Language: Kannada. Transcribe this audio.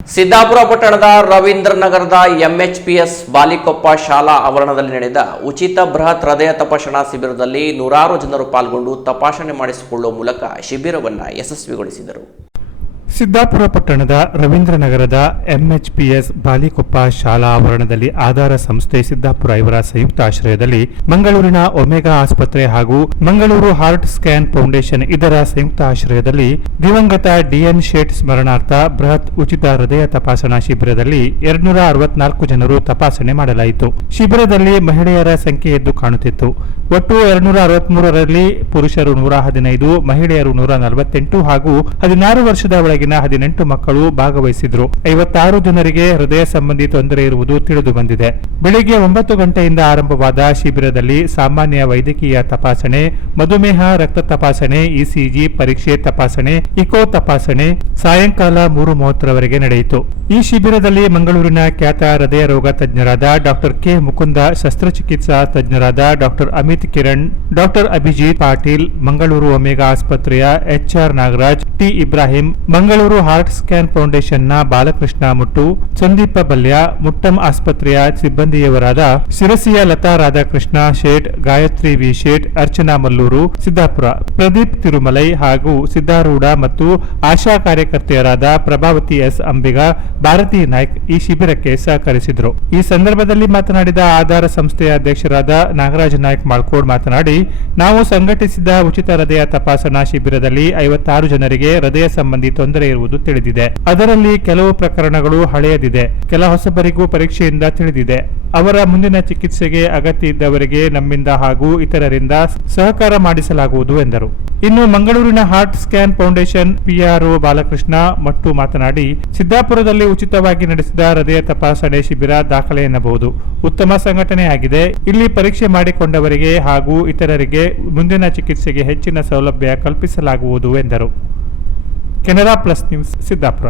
ಸಿದ್ದಾಪುರ ಪಟ್ಟಣದ ರವೀಂದ್ರನಗರದ ಎಂಎಚ್ಪಿಎಸ್ ಬಾಲಿಕೊಪ್ಪ ಶಾಲಾ ಆವರಣದಲ್ಲಿ ನಡೆದ ಉಚಿತ ಬೃಹತ್ ಹೃದಯ ತಪಾಸಣಾ ಶಿಬಿರದಲ್ಲಿ ನೂರಾರು ಜನರು ಪಾಲ್ಗೊಂಡು ತಪಾಸಣೆ ಮಾಡಿಸಿಕೊಳ್ಳುವ ಮೂಲಕ ಶಿಬಿರವನ್ನು ಯಶಸ್ವಿಗೊಳಿಸಿದರು. ಸಿದ್ದಾಪುರ ಪಟ್ಟಣದ ರವೀಂದ್ರನಗರದ ಎಂಎಚ್ಪಿಎಸ್ ಬಾಲಿಕೊಪ್ಪ ಶಾಲಾ ಆವರಣದಲ್ಲಿ ಆಧಾರ ಸಂಸ್ಥೆ ಸಿದ್ದಾಪುರ ಇವರ ಸಂಯುಕ್ತ ಆಶ್ರಯದಲ್ಲಿ ಮಂಗಳೂರಿನ ಒಮೆಗಾ ಆಸ್ಪತ್ರೆ ಹಾಗೂ ಮಂಗಳೂರು ಹಾರ್ಟ್ ಸ್ಕ್ಯಾನ್ ಫೌಂಡೇಶನ್ ಇದರ ಸಂಯುಕ್ತ ಆಶ್ರಯದಲ್ಲಿ ದಿವಂಗತ ಡಿಎನ್ ಶೇಟ್ ಸ್ಮರಣಾರ್ಥ ಬೃಹತ್ ಉಚಿತ ಹೃದಯ ತಪಾಸಣಾ ಶಿಬಿರದಲ್ಲಿ 264 ಜನರು ತಪಾಸಣೆ ಮಾಡಲಾಯಿತು. ಶಿಬಿರದಲ್ಲಿ ಮಹಿಳೆಯರ ಸಂಖ್ಯೆ ಎದ್ದು ಕಾಣುತ್ತಿತ್ತು. ಒಟ್ಟು 263ರಲ್ಲಿ ಪುರುಷರು 115, ಮಹಿಳೆಯರು 148 ಹಾಗೂ 16 ವರ್ಷದ ಒಳಗಿನ 18 ಮಕ್ಕಳು ಭಾಗವಹಿಸಿದ್ರು. 56 ಜನರಿಗೆ ಹೃದಯ ಸಂಬಂಧಿ ತೊಂದರೆ ಇರುವುದು ತಿಳಿದು ಬಂದಿದೆ. ಬೆಳಿಗ್ಗೆ 9 ಗಂಟೆಯಿಂದ ಆರಂಭವಾದ ಶಿಬಿರದಲ್ಲಿ ಸಾಮಾನ್ಯ ವೈದ್ಯಕೀಯ ತಪಾಸಣೆ, ಮಧುಮೇಹ ರಕ್ತ ತಪಾಸಣೆ, ಇಸಿಜಿ ಪರೀಕ್ಷೆ ತಪಾಸಣೆ, ಇಕೋ ತಪಾಸಣೆ ಸಾಯಂಕಾಲ 3:30ರವರೆಗೆ ನಡೆಯಿತು. ಈ ಶಿಬಿರದಲ್ಲಿ ಮಂಗಳೂರಿನ ಖ್ಯಾತ ಹೃದಯ ರೋಗ ತಜ್ಞರಾದ ಡಾಕ್ಟರ್ ಕೆ ಮುಕುಂದ, ಶಸ್ತ್ರಚಿಕಿತ್ಸಾ ತಜ್ಞರಾದ doctor Amit Kiran, doctor Abhijit Patil, Mangaluru Omega ಆಸ್ಪತ್ರೆಯ HR Nagaraj, T Ibrahim, Mangaluru heart scan ಫೌಂಡೇಶನ್ನ ಬಾಲಕೃಷ್ಣ ಮುಟ್ಟು, ಸಂದೀಪ ಬಲ್ಯ, ಮುಟ್ಟಂ ಆಸ್ಪತ್ರೆಯ ಸಿಬ್ಬಂದಿಯವರಾದ ಶಿರಸಿಯ ಲತಾ ರಾಧಾಕೃಷ್ಣ ಶೇಟ್, ಗಾಯತ್ರಿ ವಿ ಶೇಟ್, ಅರ್ಚನಾ ಮಲ್ಲೂರು, ಸಿದ್ದಾಪುರ, ಪ್ರದೀಪ್ ತಿರುಮಲೈ ಹಾಗೂ ಸಿದ್ದಾರೂಢ ಮತ್ತು ಆಶಾ ಕಾರ್ಯಕರ್ತೆಯರಾದ ಪ್ರಭಾವತಿ ಎಸ್ ಅಂಬಿಗ, ಭಾರತಿ ನಾಯ್ಕ್ ಈ ಶಿಬಿರಕ್ಕೆ ಸಹಕರಿಸಿದರು. ಈ ಸಂದರ್ಭದಲ್ಲಿ ಮಾತನಾಡಿದ ಆಧಾರ ಸಂಸ್ಥೆಯ ಅಧ್ಯಕ್ಷರಾದ ನಾಗರಾಜ್ ನಾಯ್ಕ್ ಮಾಳ್ಕೋಡ್ ಮಾತನಾಡಿ, ನಾವು ಸಂಘಟಿಸಿದ ಉಚಿತ ಹೃದಯ ತಪಾಸಣಾ ಶಿಬಿರದಲ್ಲಿ 56 ಜನರಿಗೆ ಹೃದಯ ಸಂಬಂಧಿ ತೊಂದರೆ ಇರುವುದು ತಿಳಿದಿದೆ. ಅದರಲ್ಲಿ ಕೆಲವು ಪ್ರಕರಣಗಳು ಹಳೆಯದಿದೆ, ಕೆಲ ಹೊಸಬರಿಗೂ ಪರೀಕ್ಷೆಯಿಂದ ತಿಳಿದಿದೆ. ಅವರ ಮುಂದಿನ ಚಿಕಿತ್ಸೆಗೆ ಅಗತ್ಯ ಇದ್ದವರಿಗೆ ನಮ್ಮಿಂದ ಹಾಗೂ ಇತರರಿಂದ ಸಹಕಾರ ಮಾಡಿಸಲಾಗುವುದು ಎಂದರು. ಇನ್ನು ಮಂಗಳೂರಿನ heart scan foundation PRO Balakrishna Mattu ಮಾತನಾಡಿ, ಸಿದ್ದಾಪುರದಲ್ಲಿ ಉಚಿತವಾಗಿ ನಡೆಸಿದ ಹೃದಯ ತಪಾಸಣೆ ಶಿಬಿರ ದಾಖಲೆ ಎನ್ನಬಹುದು. ಉತ್ತಮ ಸಂಘಟನೆಯಾಗಿದೆ. ಇಲ್ಲಿ ಪರೀಕ್ಷೆ ಮಾಡಿಕೊಂಡವರಿಗೆ ಹಾಗೂ ಇತರರಿಗೆ ಮುಂದಿನ ಚಿಕಿತ್ಸೆಗೆ ಹೆಚ್ಚಿನ ಸೌಲಭ್ಯ ಕಲ್ಪಿಸಲಾಗುವುದು ಎಂದರು. Canara plus news, Siddapura.